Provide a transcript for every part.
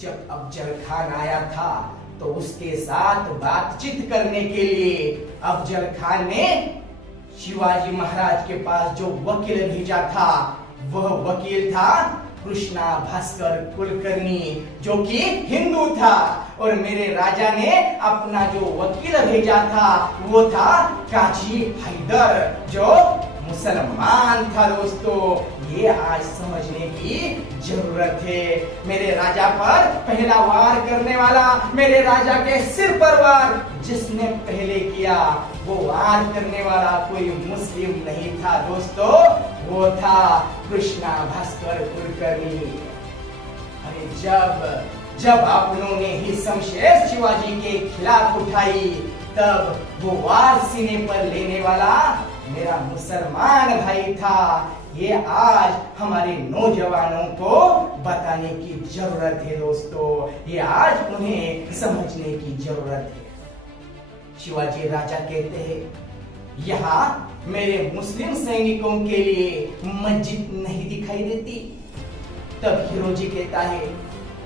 जब अफजल खान आया था तो उसके साथ बातचीत करने के लिए अफजल खान ने शिवाजी महाराज के पास जो वकील भेजा था वह वकील था कृष्णा भास्कर कुलकर्णी, जो कि हिंदू था। और मेरे राजा ने अपना जो वकील भेजा था वो था काजी हैदर, जो मुसलमान था। दोस्तों, ये आज समझने की जरूरत है। मेरे राजा पर पहला वार करने वाला, मेरे राजा के सिर पर वार जिसने पहले किया, वो वार करने वाला कोई मुस्लिम नहीं था दोस्तों, वो था कृष्णा भास्कर कुलकर्णी। अरे जब आप लोगों ने ही शमशेर शिवाजी के खिलाफ उठाई, तब वो वार सीने पर लेने वाला मेरा मुसलमान भाई था। ये आज हमारे नौजवानों को बताने की जरूरत है दोस्तों, ये आज उन्हें समझने की जरूरत है। शिवाजी राजा कहते हैं, यहाँ मेरे मुस्लिम सैनिकों के लिए मस्जिद नहीं दिखाई देती। तब हिरोजी कहता है,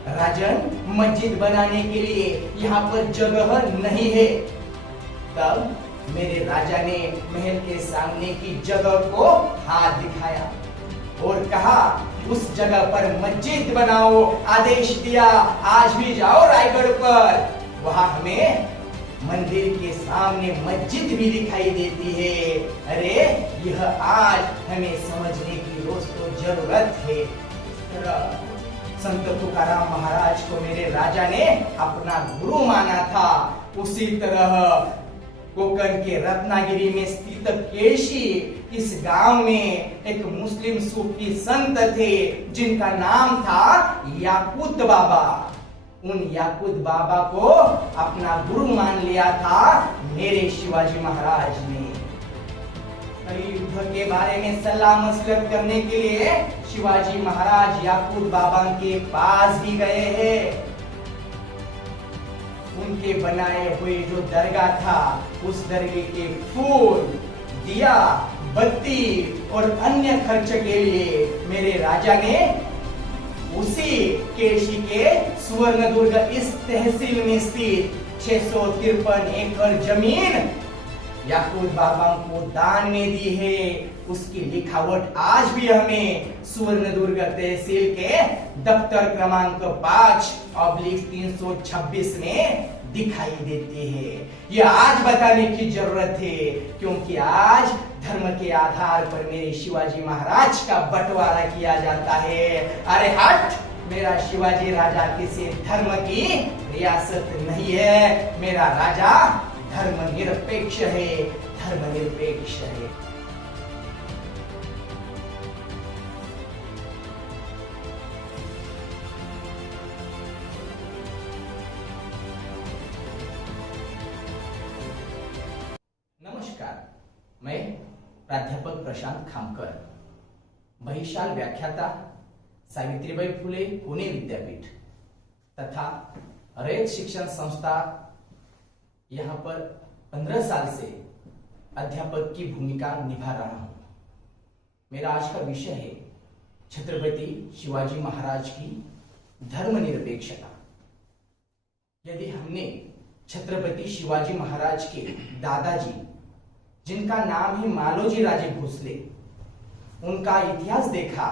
राजन, मस्जिद बनाने के लिए यहाँ पर जगह नहीं है। तब मेरे राजा ने महल के सामने की जगह को हाथ दिखाया और कहा, उस जगह पर मस्जिद बनाओ। आदेश दिया, आज भी जाओ रायगढ़ पर, वहां हमें मंदिर के सामने मस्जिद भी दिखाई देती है। अरे यह आज हमें समझने की दोस्तों जरूरत है। संत तुकाराम महाराज को मेरे राजा ने अपना गुरु माना था। उसी तरह कोकण के रत्नागिरी में स्थित केशी, इस गांव में एक मुस्लिम सूफी संत थे जिनका नाम था याकूत बाबा। उन याकूत बाबा को अपना गुरु मान लिया था मेरे शिवाजी महाराज ने। युद्ध के बारे में सलाह मशवरा करने के लिए शिवाजी महाराज याकूत बाबा के पास भी गए हैं। उनके बनाए हुए जो दरगाह था, उस दरगाह के फूल, दिया, बत्ती और अन्य खर्च के लिए मेरे राजा ने उसी केशी के सुवर्णदुर्ग इस तहसील में स्थित 653 एकड़ जमीन याकूत बाबा को दान में दी है। उसकी लिखावट आज भी हमें सुवर्णदुर्ग तहसील के दफ्तर क्रमांक 5/326 में दिखाई देती है। ये आज बताने की जरूरत है, क्योंकि आज धर्म के आधार पर मेरे शिवाजी महाराज का बंटवारा किया जाता है। अरे हट, मेरा शिवाजी राजा किसी धर्म की रियासत नहीं है। मेरा राजा धर्मनिरपेक्ष है, धर्मनिरपेक्ष है। नमस्कार, मैं प्राध्यापक प्रशांत खामकर, महिशाल व्याख्याता, सावित्रीबाई फुले पुणे विद्यापीठ तथा रयत शिक्षण संस्था, यहाँ पर 15 साल से अध्यापक की भूमिका निभा रहा हूं। मेरा आज का विषय है छत्रपति शिवाजी महाराज की धर्मनिरपेक्षता। यदि हमने छत्रपति शिवाजी महाराज के दादाजी, जिनका नाम है मालोजी राजे भोसले, उनका इतिहास देखा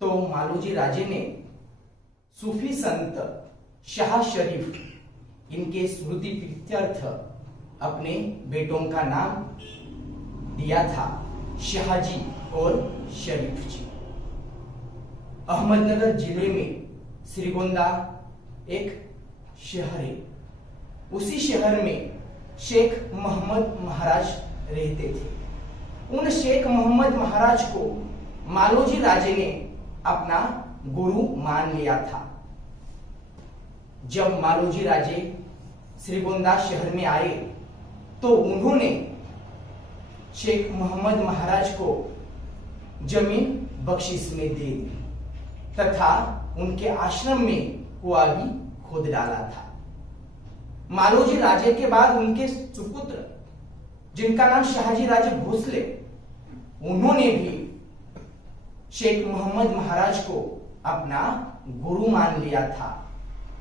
तो मालोजी राजे ने सूफी संत शाह शरीफ, इनके स्मृति प्रीत्यर्थ अपने बेटों का नाम दिया था शाहजी और शरीफ जी। अहमदनगर जिले में श्रीगोंदा एक शहर है। उसी शहर में शेख मोहम्मद महाराज रहते थे। उन शेख मोहम्मद महाराज को मालोजी राजे ने अपना गुरु मान लिया था। जब मालोजी राजे श्रीगोंदा शहर में आए तो उन्होंने शेख मोहम्मद महाराज को जमीन बख्शिश में दे दी तथा उनके आश्रम में कुआं भी खोद डाला था। मालोजी राजे के बाद उनके सुपुत्र, जिनका नाम शाहजी राजे भोसले, उन्होंने भी शेख मोहम्मद महाराज को अपना गुरु मान लिया था।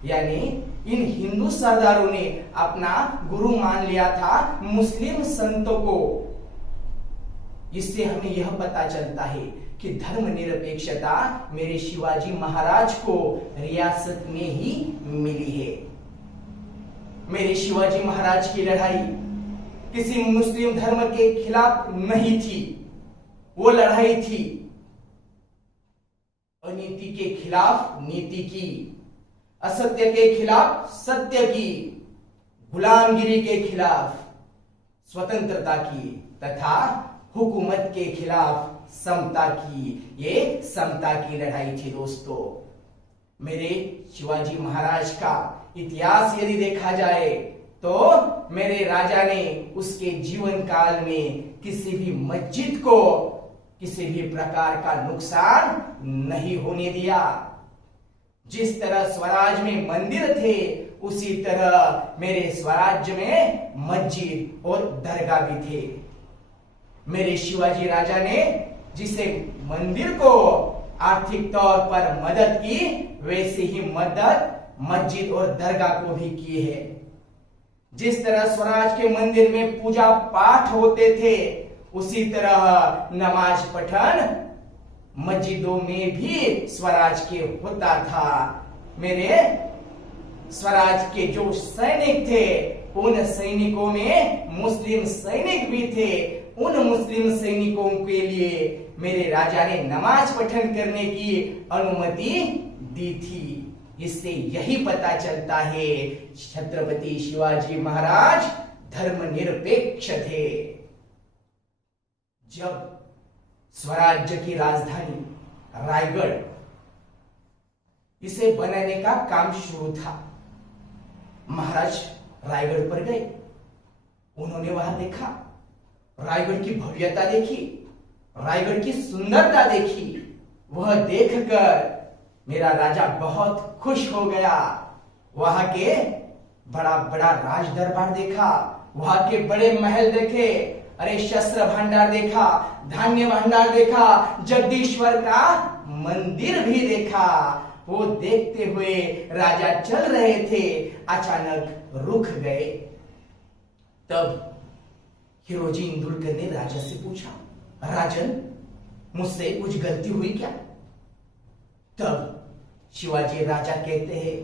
यानी इन हिंदू सरदारों ने अपना गुरु मान लिया था मुस्लिम संतों को। इससे हमें यह पता चलता है कि धर्मनिरपेक्षता मेरे शिवाजी महाराज को रियासत में ही मिली है। मेरे शिवाजी महाराज की लड़ाई किसी मुस्लिम धर्म के खिलाफ नहीं थी, वो लड़ाई थी अनीति के खिलाफ नीति की, असत्य के खिलाफ सत्य की, गुलामगिरी के खिलाफ स्वतंत्रता की तथा हुकूमत के खिलाफ समता की। ये समता की लड़ाई थी दोस्तों। मेरे शिवाजी महाराज का इतिहास यदि देखा जाए तो मेरे राजा ने उसके जीवन काल में किसी भी मस्जिद को किसी भी प्रकार का नुकसान नहीं होने दिया। जिस तरह स्वराज में मंदिर थे उसी तरह मेरे स्वराज्य में मस्जिद और दरगाह भी थे। मेरे शिवाजी राजा ने जिसे मंदिर को आर्थिक तौर पर मदद की, वैसे ही मदद मस्जिद और दरगाह को भी की है। जिस तरह स्वराज के मंदिर में पूजा पाठ होते थे उसी तरह नमाज पठन मस्जिदों में भी स्वराज के होता था। मेरे स्वराज के जो सैनिक थे उन सैनिकों में मुस्लिम सैनिक भी थे। उन मुस्लिम सैनिकों के लिए मेरे राजा ने नमाज पठन करने की अनुमति दी थी। इससे यही पता चलता है छत्रपति शिवाजी महाराज धर्मनिरपेक्ष थे। जब स्वराज्य की राजधानी रायगढ़ इसे बनाने का काम शुरू था, महाराज रायगढ़ पर गए। उन्होंने वहां देखा, रायगढ़ की भव्यता देखी, रायगढ़ की सुंदरता देखी। वह देखकर मेरा राजा बहुत खुश हो गया। वहां के बड़ा बड़ा राज दरबार देखा, वहां के बड़े महल देखे, अरे शस्त्र भंडार देखा, धान्य भंडार देखा, जगदीश्वर का मंदिर भी देखा। वो देखते हुए राजा चल रहे थे, अचानक रुक गए। तब हिरोजी इंदुलकर ने राजा से पूछा, राजन मुझसे कुछ गलती हुई क्या? तब शिवाजी राजा कहते हैं,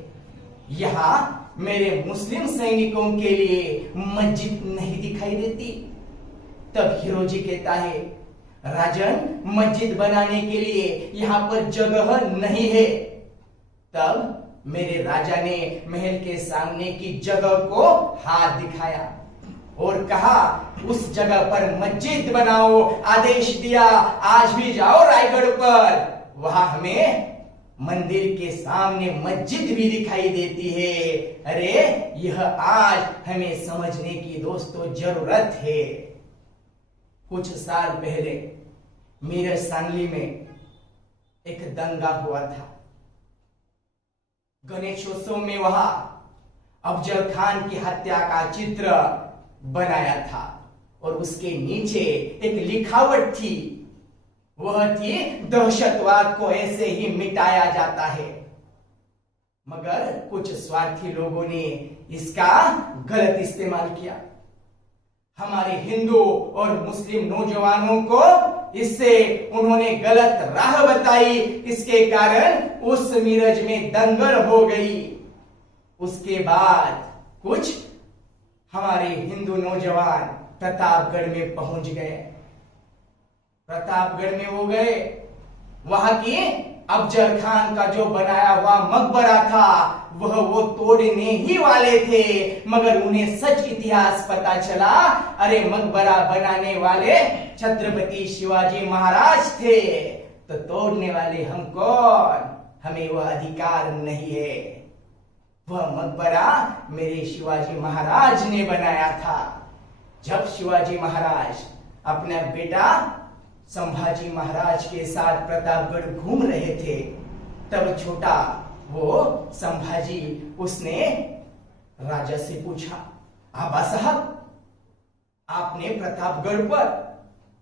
यहां मेरे मुस्लिम सैनिकों के लिए मस्जिद नहीं दिखाई देती। तब हिरोजी कहता है, राजन मस्जिद बनाने के लिए यहां पर जगह नहीं है। तब मेरे राजा ने महल के सामने की जगह को हाथ दिखाया और कहा, उस जगह पर मस्जिद बनाओ। आदेश दिया, आज भी जाओ रायगढ़ पर, वहां हमें मंदिर के सामने मस्जिद भी दिखाई देती है। अरे यह आज हमें समझने की दोस्तों जरूरत है। कुछ साल पहले मीरठ सांगली में एक दंगा हुआ था। गणेशोत्सव में वहां अफजल खान की हत्या का चित्र बनाया था और उसके नीचे एक लिखावट थी, वह थी दहशतवाद को ऐसे ही मिटाया जाता है। मगर कुछ स्वार्थी लोगों ने इसका गलत इस्तेमाल किया। हमारे हिंदू और मुस्लिम नौजवानों को इससे उन्होंने गलत राह बताई। इसके कारण उस मीरज में दंगल हो गई। उसके बाद कुछ हमारे हिंदू नौजवान प्रतापगढ़ में पहुंच गए। प्रतापगढ़ में वो गए, वहां की अफजल खान का जो बनाया हुआ मकबरा था वह वो तोड़ने ही वाले थे। मगर उन्हें सच इतिहास पता चला, अरे मकबरा बनाने वाले छत्रपति शिवाजी महाराज थे, तो तोड़ने वाले हम कौन? हमें वह अधिकार नहीं है। वह मकबरा मेरे शिवाजी महाराज ने बनाया था। जब शिवाजी महाराज अपना बेटा संभाजी महाराज के साथ प्रतापगढ़ घूम रहे थे, तब छोटा वो संभाजी उसने राजा से पूछा, आबा साहब आपने प्रतापगढ़ पर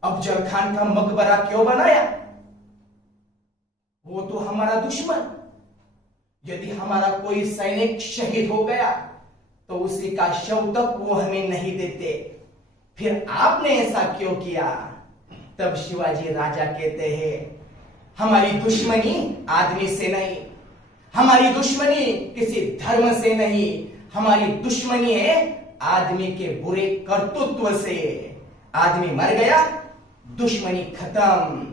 अफजल खान का मकबरा क्यों बनाया? वो तो हमारा दुश्मन। यदि हमारा कोई सैनिक शहीद हो गया तो उसी का शव तक वो हमें नहीं देते। फिर आपने ऐसा क्यों किया? तब शिवाजी राजा कहते हैं, हमारी दुश्मनी आदमी से नहीं, हमारी दुश्मनी किसी धर्म से नहीं, हमारी दुश्मनी है आदमी के बुरे कर्तृत्व से। आदमी मर गया, दुश्मनी खत्म।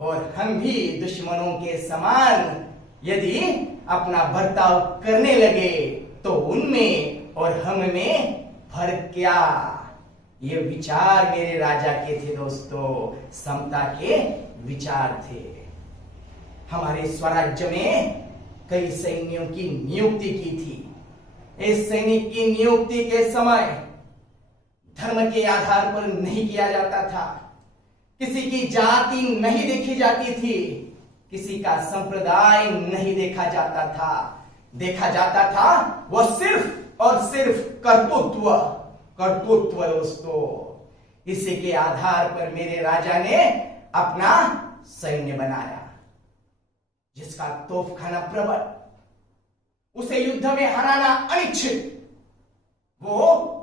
और हम भी दुश्मनों के समान यदि अपना बर्ताव करने लगे तो उनमें और हम में फर्क क्या? ये विचार मेरे राजा के थे दोस्तों, समता के विचार थे। हमारे स्वराज्य में कई सैनिकों की नियुक्ति की थी। इस सैनिक की नियुक्ति के समय धर्म के आधार पर नहीं किया जाता था, किसी की जाति नहीं देखी जाती थी, किसी का संप्रदाय नहीं देखा जाता था। देखा जाता था वो सिर्फ और सिर्फ कर्तृत्व, कर्तृत्व दोस्तों। इसी के आधार पर मेरे राजा ने अपना सैन्य बनाया, जिसका तोपखाना प्रबल, उसे युद्ध में हराना अनिश्चित, वो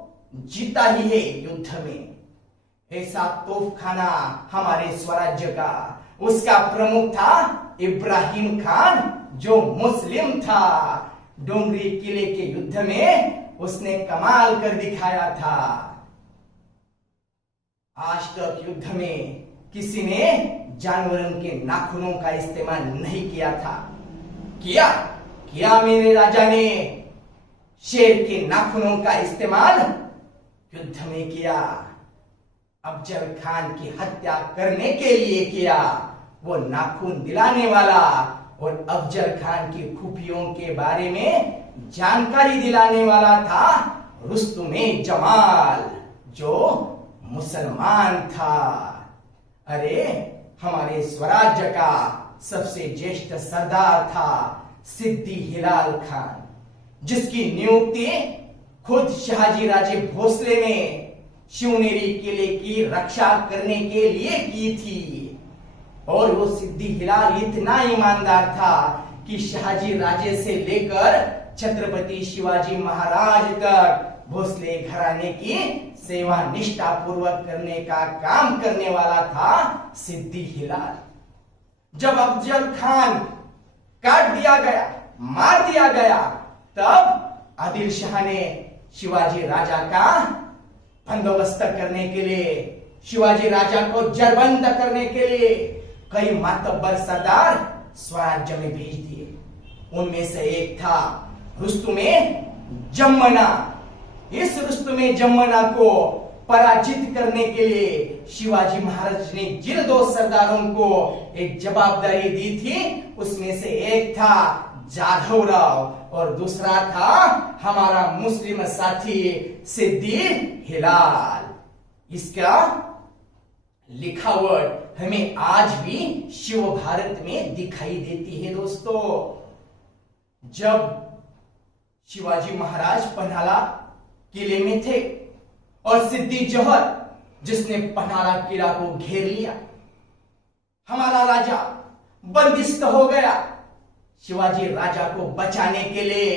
जीता ही है युद्ध में। ऐसा तोपखाना हमारे स्वराज्य का, उसका प्रमुख था इब्राहिम खान, जो मुस्लिम था। डोंगरी किले के युद्ध में उसने कमाल कर दिखाया था। आज तक युद्ध में किसी ने जानवरों के नाखूनों का इस्तेमाल नहीं किया था। किया मेरे राजा ने शेर के नाखूनों का इस्तेमाल युद्ध में किया। अफजल खान की हत्या करने के लिए किया। वो नाखून दिलाने वाला और अफजल खान की खुफियों के बारे में जानकारी दिलाने वाला था रुस्तुमे जमाल, जो मुसलमान था। अरे हमारे स्वराज्य का सबसे ज्येष्ठ सरदार था सिद्दी हिलाल खान, जिसकी नियुक्ति खुद शहाजी राजे भोसले ने शिवनेरी किले की रक्षा करने के लिए की थी। और वो सिद्दी हिलाल इतना ईमानदार था कि शहाजी राजे से लेकर छत्रपति शिवाजी महाराज तक भोसले घराने की सेवा निष्ठा पूर्वक करने का काम करने वाला था सिद्दी हिलाल। जब अफजल खान काट दिया गया, मार दिया गया, तब आदिल शाह ने शिवाजी राजा का बंदोबस्त करने के लिए, शिवाजी राजा को जरबंद करने के लिए कई मातब्बर सरदार स्वराज्य में भेज दिए। उनमें से एक था रुस्तुमे जम्मना। इस रुस्तुमे जम्मना को पराजित करने के लिए शिवाजी महाराज ने जिन दो सरदारों को एक जवाबदारी दी थी, उसमें से एक था जाधव राव और दूसरा था हमारा मुस्लिम साथी सिद्दी हिलाल। इसका लिखावट हमें आज भी शिव भारत में दिखाई देती है दोस्तों। जब शिवाजी महाराज पन्हाला किले में थे और सिद्दी जौहर जिसने पन्हाला किला को घेर लिया, हमारा राजा बंदिस्त हो गया। शिवाजी राजा को बचाने के लिए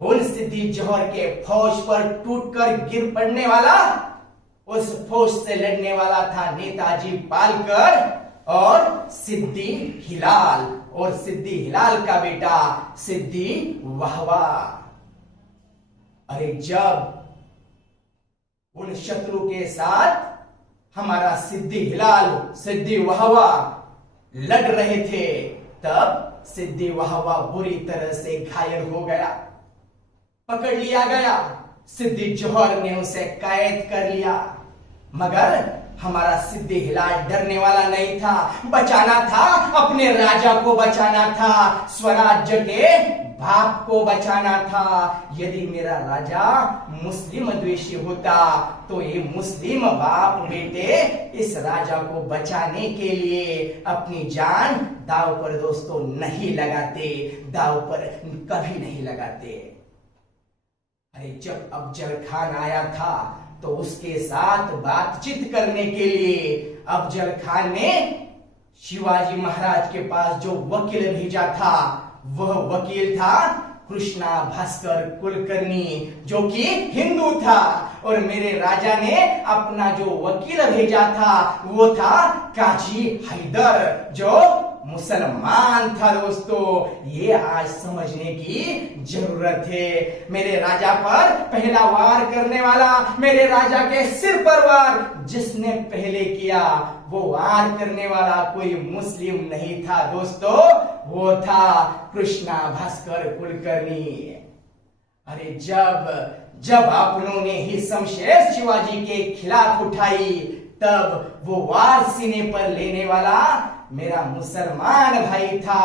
उन सिद्दी जौहर के फौज पर टूटकर गिर पड़ने वाला, उस फौज से लड़ने वाला था नेताजी पालकर और सिद्दी हिलाल, और सिद्दी हिलाल का बेटा सिद्दी वहवा। अरे जब उन शत्रु के साथ हमारा सिद्दी हिलाल, सिद्दी वहवा लड़ रहे थे, तब सिद्दी वहवा बुरी तरह से घायल हो गया, पकड़ लिया गया। सिद्दी जौहर ने उसे कैद कर लिया, मगर हमारा सिद्दी हिलाल डरने वाला नहीं था, बचाना था, अपने राजा को बचाना था, स्वराज्य के बाप को बचाना था। यदि मेरा राजा मुस्लिम द्वेषी होता तो ये मुस्लिम बाप बेटे इस राजा को बचाने के लिए अपनी जान दांव पर दोस्तों नहीं लगाते, दांव पर कभी नहीं लगाते। अरे जब अफजल खान आया था तो उसके साथ बातचीत करने के लिए अफजल खान ने शिवाजी महाराज के पास जो वकील भेजा था, वह वकील था कृष्णा भास्कर कुलकर्णी, जो कि हिंदू था। और मेरे राजा ने अपना जो वकील भेजा था वो था काजी हैदर, जो मुसलमान था। दोस्तों, ये आज समझने की जरूरत है। मेरे राजा पर पहला वार करने वाला, मेरे राजा के सिर पर वार जिसने पहले किया, वो वार करने वाला कोई मुस्लिम नहीं था दोस्तों, वो था कृष्णा भास्कर कुलकर्णी। अरे जब आपनों ने ही शमशेर शिवाजी के खिलाफ उठाई, तब वो वार सीने पर लेने वाला मेरा मुसलमान भाई था।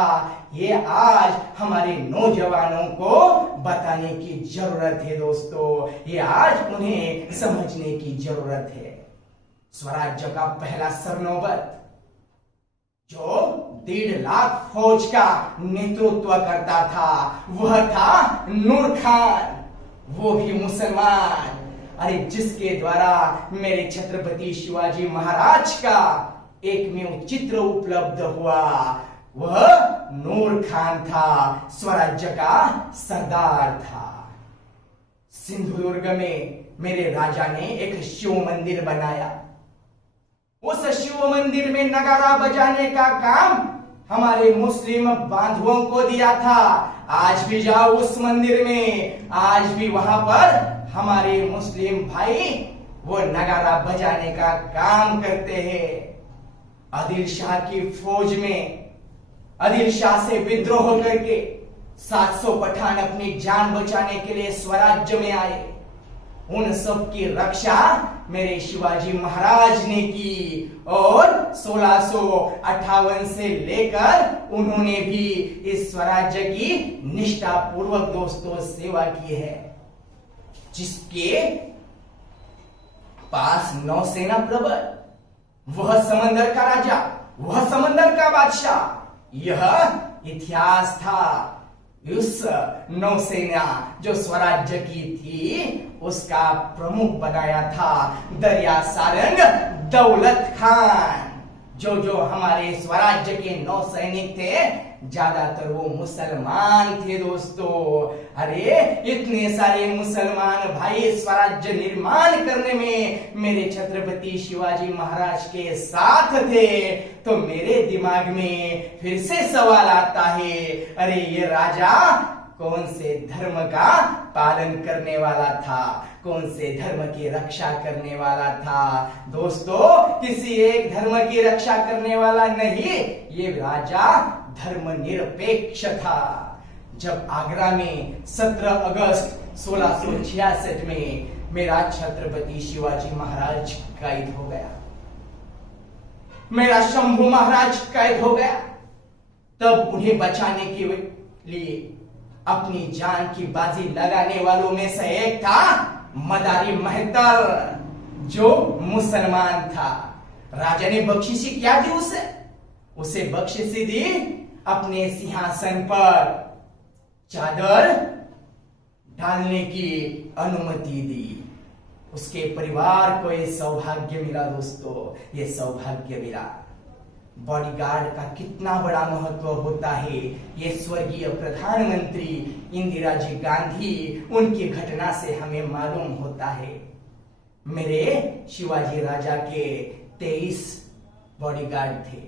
ये आज हमारे नौजवानों को बताने की जरूरत है दोस्तों, ये आज उन्हें समझने की जरूरत है। स्वराज्य का पहला सरनौबत जो 1.5 लाख फौज का नेतृत्व करता था, वह था नूर खान, वो भी मुसलमान। अरे जिसके द्वारा मेरे छत्रपति शिवाजी महाराज का एकमेव चित्र उपलब्ध हुआ, वह नूर खान था, स्वराज्य का सरदार था। सिंधुदुर्ग में मेरे राजा ने एक शिव मंदिर बनाया। उस शिव मंदिर में नगारा बजाने का काम हमारे मुस्लिम बांधवों को दिया था। आज भी जाओ उस मंदिर में, आज भी वहां पर हमारे मुस्लिम भाई वो नगारा बजाने का काम करते हैं। आदिल शाह की फौज में आदिल शाह से विद्रोह करके 700 पठान अपनी जान बचाने के लिए स्वराज्य में आए। उन सब की रक्षा मेरे शिवाजी महाराज ने की और 1658 से लेकर उन्होंने भी इस स्वराज्य की निष्ठा पूर्वक दोस्तों सेवा की है। जिसके पास नौसेना प्रबल, वह समंदर का राजा, वह समंदर का बादशाह, यह इतिहास था। उस नौसेना जो स्वराज्य की थी, उसका प्रमुख बनाया था दरिया सारंग दौलत खान। जो हमारे स्वराज्य के नौसैनिक थे, ज्यादातर वो मुसलमान थे दोस्तों। अरे इतने सारे मुसलमान भाई स्वराज्य निर्माण करने में मेरे छत्रपति शिवाजी महाराज के साथ थे, तो मेरे दिमाग में फिर से सवाल आता है, अरे ये राजा कौन से धर्म का पालन करने वाला था, कौन से धर्म की रक्षा करने वाला था? दोस्तों, किसी एक धर्म की रक्षा करने वाला नहीं, ये राजा धर्मनिरपेक्ष था। जब आगरा में 17 अगस्त 1666 में मेरा छत्रपति शिवाजी महाराज कैद हो गया, मेरा शंभू महाराज कैद हो गया, तब उन्हें बचाने के लिए अपनी जान की बाजी लगाने वालों में से एक था मदारी मेहतर, जो मुसलमान था। राजा ने बख्शिशी क्या दी उसे बख्शिशी दी अपने सिंहासन पर चादर डालने की अनुमति दी। उसके परिवार को यह सौभाग्य मिला दोस्तों, ये सौभाग्य मिला। बॉडीगार्ड का कितना बड़ा महत्व होता है, ये स्वर्गीय प्रधानमंत्री इंदिरा जी गांधी उनकी घटना से हमें मालूम होता है। मेरे शिवाजी राजा के 23 बॉडीगार्ड थे।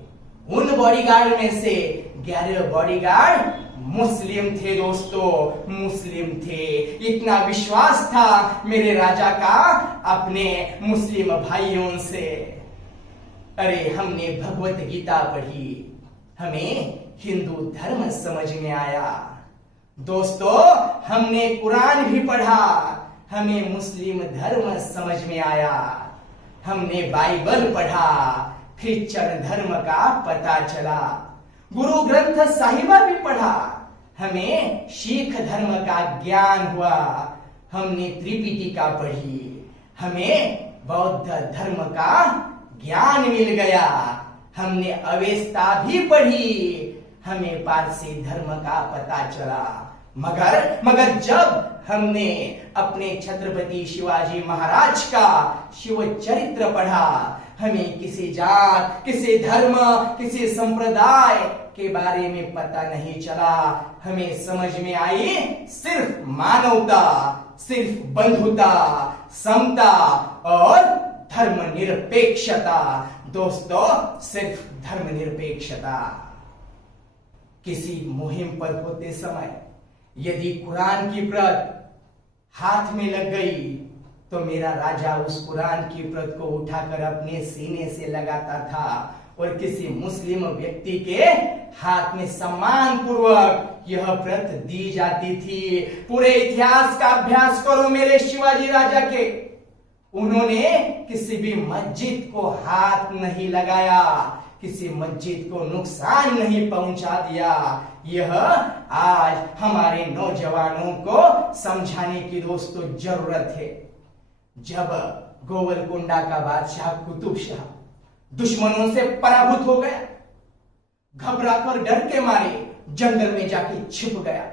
उन बॉडीगार्ड में से 11 बॉडीगार्ड मुस्लिम थे दोस्तों, मुस्लिम थे। इतना विश्वास था मेरे राजा का अपने मुस्लिम भाइयों से। अरे हमने भगवत गीता पढ़ी, हमें हिंदू धर्म समझ में आया। दोस्तों, हमने कुरान भी पढ़ा, हमें मुस्लिम धर्म समझ में आया। हमने बाइबल पढ़ा, क्रिश्चियन धर्म का पता चला। गुरु ग्रंथ साहिबा भी पढ़ा, हमें सिख धर्म का ज्ञान हुआ। हमने त्रिपिटिका पढ़ी, हमें बौद्ध धर्म का ज्ञान मिल गया। हमने अवेस्ता भी पढ़ी, हमें पारसी धर्म का पता चला। मगर जब हमने अपने छत्रपति शिवाजी महाराज का शिव चरित्र पढ़ा, हमें किसी जात, किसी धर्म, किसी संप्रदाय के बारे में पता नहीं चला। हमें समझ में आई सिर्फ मानवता, सिर्फ बंधुता, समता और धर्मनिरपेक्षता। दोस्तों, सिर्फ धर्मनिरपेक्षता। किसी मुहिम पर होते समय यदि कुरान की प्रत हाथ में लग गई तो मेरा राजा उस कुरान की प्रत को उठाकर अपने सीने से लगाता था और किसी मुस्लिम व्यक्ति के हाथ में सम्मान पूर्वक यह प्रत दी जाती थी। पूरे इतिहास का अभ्यास करो मेरे शिवाजी राजा के, उन्होंने किसी भी मस्जिद को हाथ नहीं लगाया, किसी मस्जिद को नुकसान नहीं पहुंचा दिया। यह आज हमारे नौजवानों को समझाने की दोस्तों जरूरत है। जब गोवलकोंडा का बादशाह कुतुब शाह दुश्मनों से पराभूत हो गया, घबराकर डर के मारे जंगल में जाके छिप गया,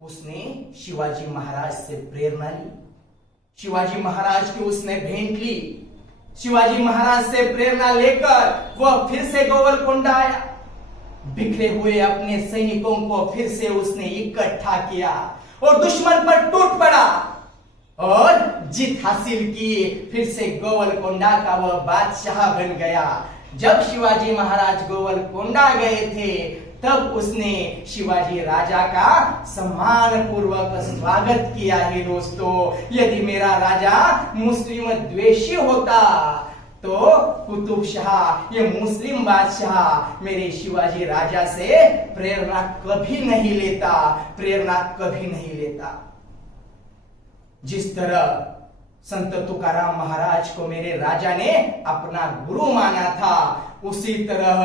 उसने शिवाजी महाराज से प्रेरणा ली, शिवाजी महाराज की उसने भेंट ली। शिवाजी महाराज से प्रेरणा लेकर वह फिर से गोवलकोंडा आया, बिखरे हुए अपने सैनिकों को फिर से उसने इकट्ठा किया और दुश्मन पर टूट पड़ा और जीत हासिल की। फिर से गोवलकोंडा का वह बादशाह बन गया। जब शिवाजी महाराज गोवलकोंडा गए थे तब उसने शिवाजी राजा का सम्मान पूर्वक स्वागत किया है। दोस्तों, यदि मेरा राजा मुस्लिम द्वेषी होता तो कुतुब शाह, ये मुस्लिम बादशाह, मेरे शिवाजी राजा से प्रेरणा कभी नहीं लेता, प्रेरणा कभी नहीं लेता। जिस तरह संत तुकाराम महाराज को मेरे राजा ने अपना गुरु माना था, उसी तरह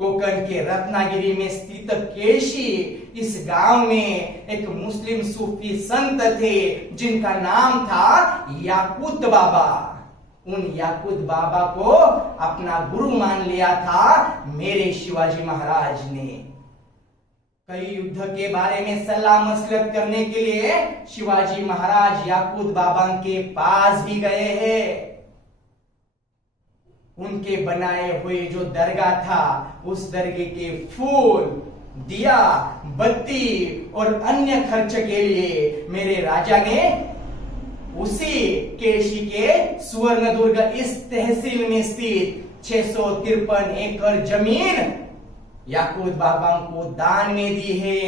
कोकण के रत्नागिरी में स्थित केशी, इस गांव में एक मुस्लिम सूफी संत थे जिनका नाम था याकूत बाबा। उन याकूत बाबा को अपना गुरु मान लिया था मेरे शिवाजी महाराज ने। कई युद्ध के बारे में सलाह मशवरत करने के लिए शिवाजी महाराज याकूत बाबा के पास भी गए हैं। उनके बनाए हुए जो दरगाह था, उस दरगाह के फूल, दिया, बत्ती और अन्य खर्च के लिए मेरे राजा ने उसी केशी के सुवर्णदुर्ग इस तहसील में स्थित 653 एकड़ जमीन याकूत बाबा को दान में दी है।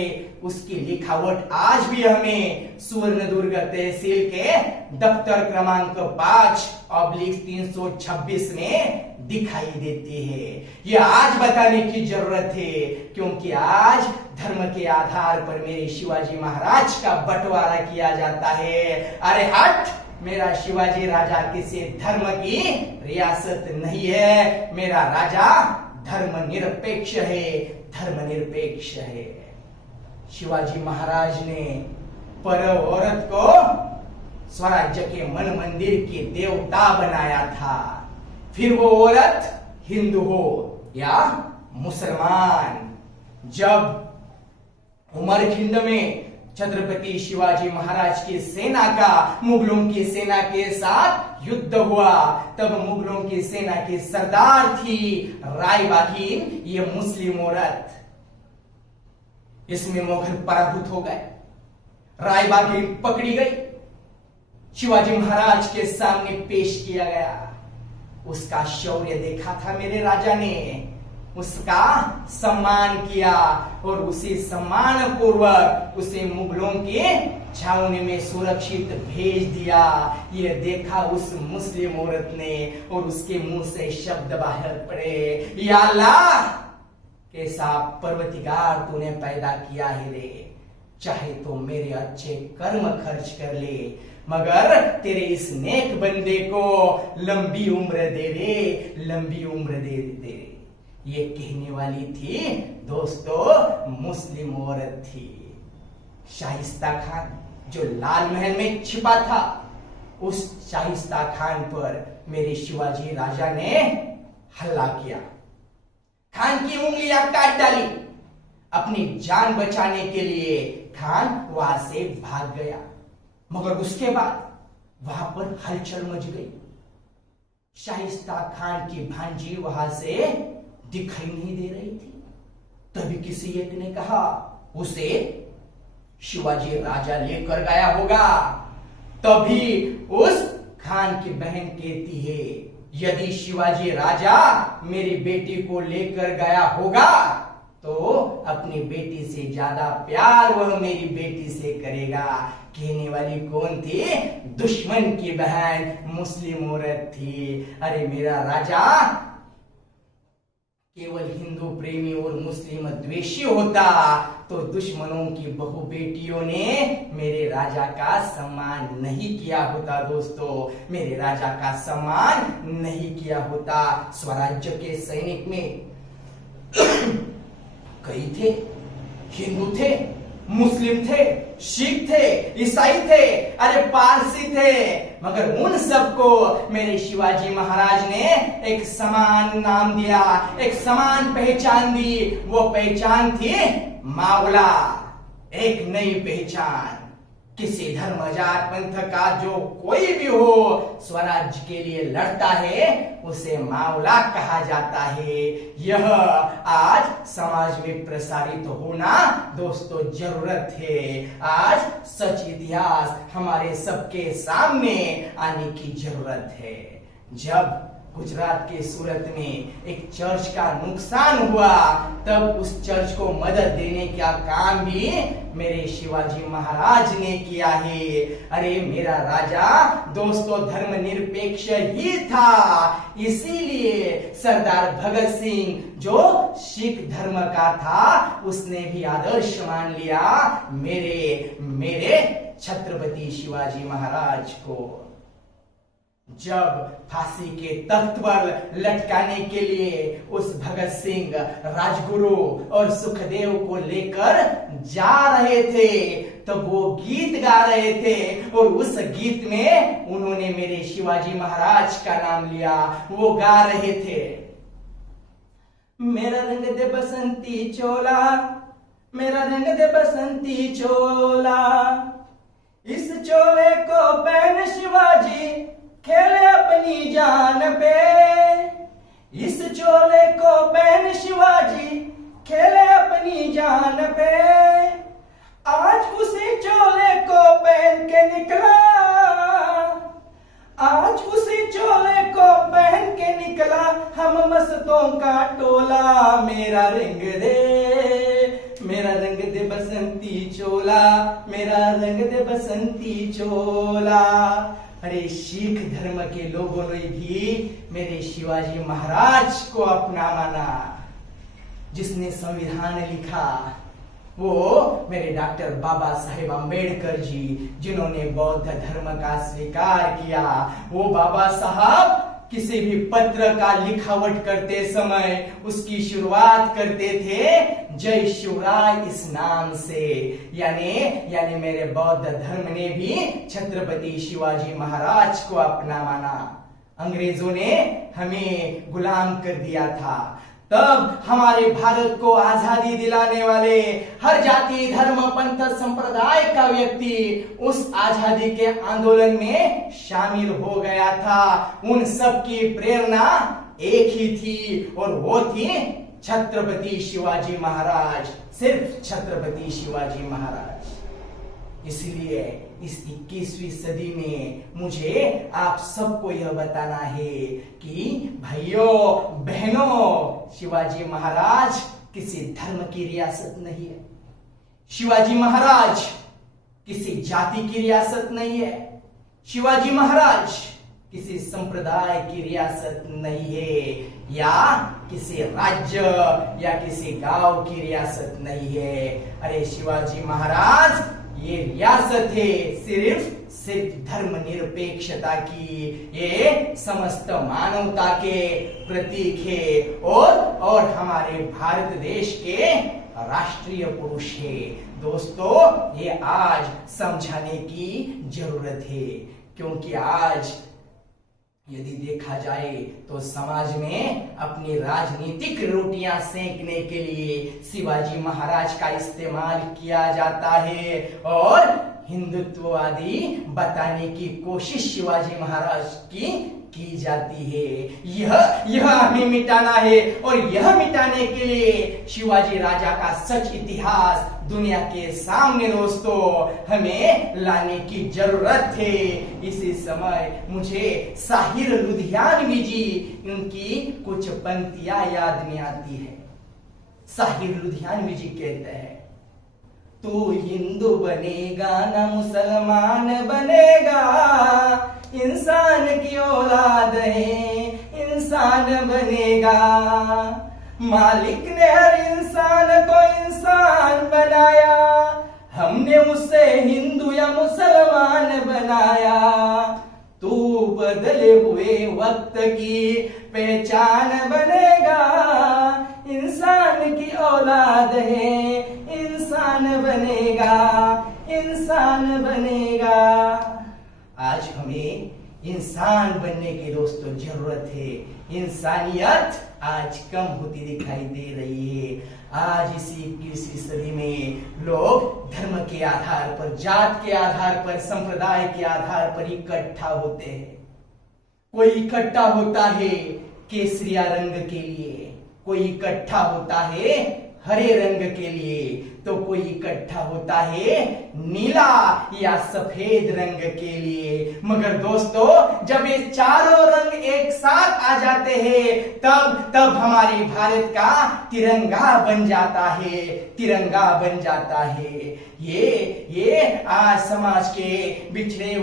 उसकी लिखावट आज भी हमें सुवर्णदुर्ग तहसील के दफ्तर क्रमांक 5/326 में दिखाई देती है। यह आज बताने की जरूरत है क्योंकि आज धर्म के आधार पर मेरे शिवाजी महाराज का बंटवारा किया जाता है। अरे हट, मेरा शिवाजी राजा किसी धर्म की रियासत नहीं है, मेरा राजा धर्मनिरपेक्ष है, धर्मनिरपेक्ष है। शिवाजी महाराज ने पर औरत को स्वराज्य के मन मंदिर के देवता बनाया था, फिर वो औरत हिंदू हो या मुसलमान। जब उमरखिंड में छत्रपति शिवाजी महाराज की सेना का मुगलों की सेना के साथ युद्ध हुआ, तब मुगलों की सेना की सरदार थी रायबागीन, ये मुस्लिम औरत। इसमें मुगल पराभूत हो गए, रायबागीन पकड़ी गई, शिवाजी महाराज के सामने पेश किया गया। उसका शौर्य देखा था मेरे राजा ने, उसका सम्मान किया और उसी सम्मान पूर्वक उसे मुगलों के छावनी में सुरक्षित भेज दिया। यह देखा उस मुस्लिम औरत ने और उसके मुंह से शब्द बाहर पड़े, या अल्लाह, कैसा परवतिगार तूने पैदा किया है रे, चाहे तो मेरे अच्छे कर्म खर्च कर ले, मगर तेरे इस नेक बंदे को लंबी उम्र दे रे, लंबी उम्र दे दे। ये कहने वाली थी दोस्तों मुस्लिम औरत थी। शाइस्ता खान जो लाल महल में छिपा था, उस शाइस्ता खान पर मेरे शिवाजी राजा ने हमला किया, खान की उंगलियां काट डाली। अपनी जान बचाने के लिए खान वहां से भाग गया, मगर उसके बाद वहां पर हलचल मच गई। शाइस्ता खान की भांजी वहां से दिखाई नहीं दे रही थी। तभी किसी एक ने कहा, उसे शिवाजी राजा लेकर गया होगा। तभी उस खान की बहन कहती है, यदि शिवाजी राजा मेरी बेटी को लेकर गया होगा तो अपनी बेटी से ज्यादा प्यार वह मेरी बेटी से करेगा। कहने वाली कौन थी? दुश्मन की बहन, मुस्लिम औरत थी। अरे मेरा राजा केवल हिंदू प्रेमी और मुस्लिम द्वेषी होता तो दुश्मनों की बहु बेटियों ने मेरे राजा का सम्मान नहीं किया होता। दोस्तों, मेरे राजा का सम्मान नहीं किया होता। स्वराज्य के सैनिक में कई थे, हिंदू थे, मुस्लिम थे, सिख थे, ईसाई थे, अरे पारसी थे, मगर उन सबको मेरे शिवाजी महाराज ने एक समान नाम दिया, एक समान पहचान दी। वो पहचान थी मावला, एक नई पहचान। किसी धर्म जात पंथ का जो कोई भी हो स्वराज्य के लिए लड़ता है उसे मावला कहा जाता है। यह आज समाज में प्रसारित होना दोस्तों जरूरत है। आज सच इतिहास हमारे सबके सामने आने की जरूरत है। जब गुजरात के सूरत में एक चर्च का नुकसान हुआ तब उस चर्च को मदद देने का काम भी मेरे शिवाजी महाराज ने किया है। अरे मेरा राजा दोस्तों धर्मनिरपेक्ष ही था, इसीलिए सरदार भगत सिंह जो सिख धर्म का था उसने भी आदर्श मान लिया मेरे छत्रपति शिवाजी महाराज को। जब फांसी के तख्त पर लटकाने के लिए उस भगत सिंह राजगुरु और सुखदेव को लेकर जा रहे थे तब वो गीत गा रहे थे और उस गीत में उन्होंने मेरे शिवाजी महाराज का नाम लिया। वो गा रहे थे, मेरा रंग दे बसंती चोला, मेरा रंग दे बसंती चोला, इस चोले को पहन शिवाजी खेले अपनी जान पे, इस चोले को पहन शिवाजी खेले अपनी जान पे, आज उसी चोले को पहन के निकला, आज उसी चोले को पहन के निकला हम मस्तों का टोला, मेरा रंग दे बसंती चोला, मेरा रंग दे बसंती चोला। अरे सिख धर्म के लोगों ने भी मेरे शिवाजी महाराज को अपना माना। जिसने संविधान लिखा वो मेरे डॉक्टर बाबा साहेब अम्बेडकर जी, जिन्होंने बौद्ध धर्म का स्वीकार किया। वो बाबा साहब किसी भी पत्र का लिखावट करते समय उसकी शुरुआत करते थे जय शिवराय इस नाम से। यानी मेरे बौद्ध धर्म ने भी छत्रपति शिवाजी महाराज को अपना माना। अंग्रेजों ने हमें गुलाम कर दिया था, तब हमारे भारत को आजादी दिलाने वाले हर जाति धर्म पंथ संप्रदाय का व्यक्ति उस आजादी के आंदोलन में शामिल हो गया था। उन सब की प्रेरणा एक ही थी और वो थी छत्रपति शिवाजी महाराज, सिर्फ छत्रपति शिवाजी महाराज। इसलिए इस 21वीं सदी में मुझे आप सबको यह बताना है कि भाइयों बहनों, शिवाजी महाराज किसी धर्म की रियासत नहीं है, शिवाजी महाराज किसी जाति की रियासत नहीं है, शिवाजी महाराज किसी संप्रदाय की रियासत नहीं है, या किसी राज्य या किसी गांव की रियासत नहीं है। अरे शिवाजी महाराज ये रियासत है सिर्फ धर्म निरपेक्षता की, ये समस्त मानवता के प्रतीक है और हमारे भारत देश के राष्ट्रीय पुरुष है। दोस्तों ये आज समझाने की जरूरत है, क्योंकि आज यदि देखा जाए तो समाज में अपनी राजनीतिक रोटियां सेंकने के लिए शिवाजी महाराज का इस्तेमाल किया जाता है और हिंदुत्ववादी बताने की कोशिश शिवाजी महाराज की की जाती है। यह हमें मिटाना है और यह मिटाने के लिए शिवाजी राजा का सच इतिहास दुनिया के सामने दोस्तों हमें लाने की जरूरत है। इसी समय मुझे साहिर लुधियानवी जी उनकी कुछ पंक्तियां याद में आती है। साहिर लुधियानवी जी कहते हैं, तू हिंदू बनेगा ना मुसलमान बनेगा, इंसान की औलाद है इंसान बनेगा। मालिक ने हर इंसान को इंसान बनाया, हमने उसे हिंदू या मुसलमान बनाया। तू बदले हुए वक्त की पहचान बनेगा, इंसान की औलाद है इंसान बनेगा इंसान बनेगा। आज हमें इंसान बनने की दोस्तों जरूरत है। इंसानियत आज कम होती दिखाई दे रही है। आज इसी 21वीं सदी में लोग धर्म के आधार पर, जात के आधार पर, संप्रदाय के आधार पर इकट्ठा होते हैं। कोई इकट्ठा होता है केसरिया रंग के लिए, कोई इकट्ठा होता है हरे रंग के लिए, तो कोई इकट्ठा होता है नीला या सफेद रंग के लिए। मगर दोस्तों जब ये चारों रंग एक साथ आ जाते हैं तब हमारे भारत का तिरंगा बन जाता है, तिरंगा बन जाता है। ये आज समाज के बिखरे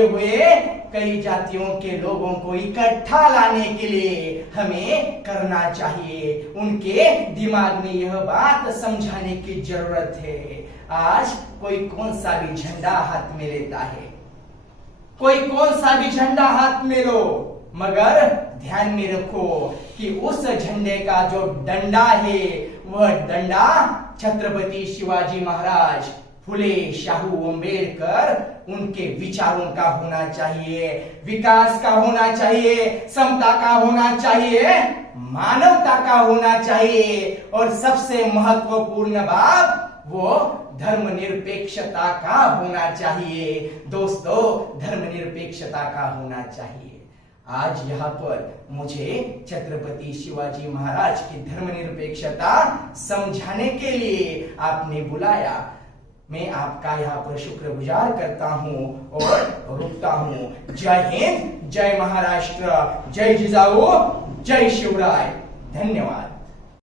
हुए कई जातियों के लोगों को इकट्ठा लाने के लिए हमें करना चाहिए। उनके दिमाग में यह बात समझाने की जरूरत है। आज कोई कौन सा भी झंडा हाथ में लेता है, कोई कौन सा भी झंडा हाथ में लो, मगर ध्यान में रखो कि उस झंडे का जो डंडा है वह डंडा छत्रपति शिवाजी महाराज, फुले शाहू अम्बेडकर उनके विचारों का होना चाहिए, विकास का होना चाहिए, समता का होना चाहिए, मानवता का होना चाहिए और सबसे महत्वपूर्ण बात वो धर्मनिरपेक्षता का होना चाहिए। दोस्तों धर्मनिरपेक्षता का होना चाहिए। आज यहाँ पर मुझे छत्रपति शिवाजी महाराज की धर्मनिरपेक्षता समझाने के लिए आपने बुलाया। मैं आपका यहाँ पर शुक्रगुजार करता हूँ और रुकता हूँ। जय हिंद, जय महाराष्ट्र, जय जिजाऊ, जय शिवराय। धन्यवाद।